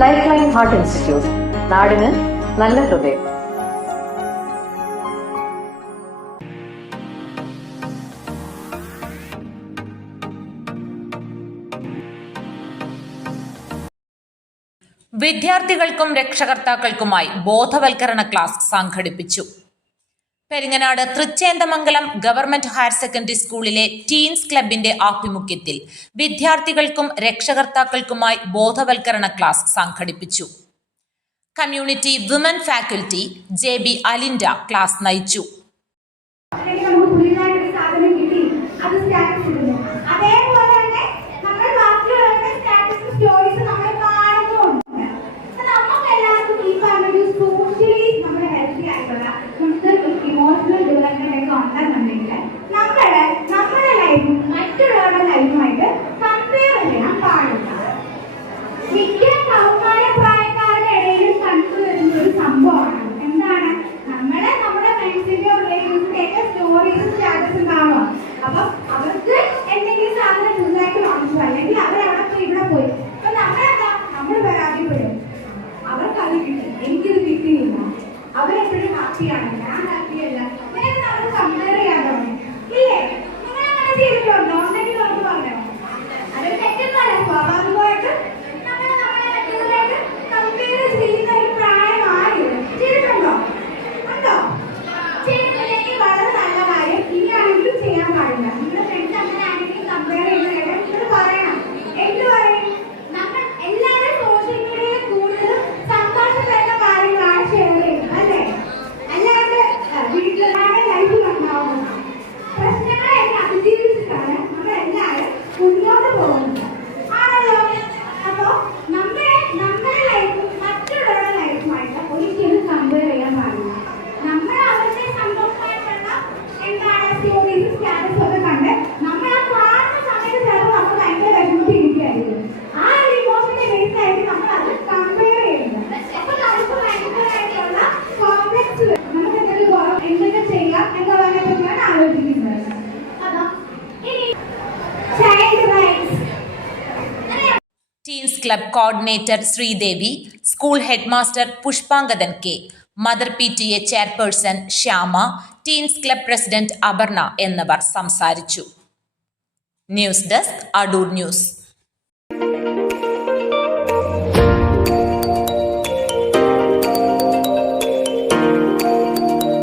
Life line heart institute നാടിന് നല്ല ഹൃദയം. വിദ്യാർത്ഥികൾക്കും രക്ഷകർത്താക്കൾക്കുമായി ബോധവൽക്കരണ ക്ലാസ് സംഘടിപ്പിച്ചു. Peringanad Thrichendamangalam government higher secondary സ്കൂളിലെ ടീൻസ് ക്ലബിന്റെ ആഭിമുഖ്യത്തിൽ വിദ്യാർത്ഥികൾക്കും രക്ഷകർത്താക്കൾക്കുമായി ബോധവൽക്കരണ ക്ലാസ് സംഘടിപ്പിച്ചു. Community women faculty J B Alinda class നയിച്ചു. ഡെവലപ്മെന്റ് നമ്മളെ നമ്മുടെ ലൈഫും മറ്റുള്ളവരുടെ ലൈഫുമായിട്ട് കമ്പയർ ചെയ്യാൻ പാടില്ല. മിക്ക കൗമാര പ്രായക്കാരുടെ ഇടയിലും കണ്ടുവരുന്ന ഒരു സംഭവമാണ്. എന്താണ്? നമ്മളെ നമ്മുടെ ഫ്രണ്ട്സിന്റെ റിലേറ്റീവ്സിന്റെയൊക്കെ സ്റ്റോറീസും സ്റ്റാറ്റസും കാണുക അപ്പൊ അവർക്ക് എന്തെങ്കിലും സാധനം പുതുതായിട്ട് വാങ്ങിച്ചു അല്ലെങ്കിൽ അവരവിടെ പോയി ഇവിടെ പോയി. Teens club coordinator Sreedevi school headmaster Pushpangadhan K mother P T A chairperson Shyama teens club president Aparna എന്നിവർ സംസാരിച്ചു. News desk Adoor news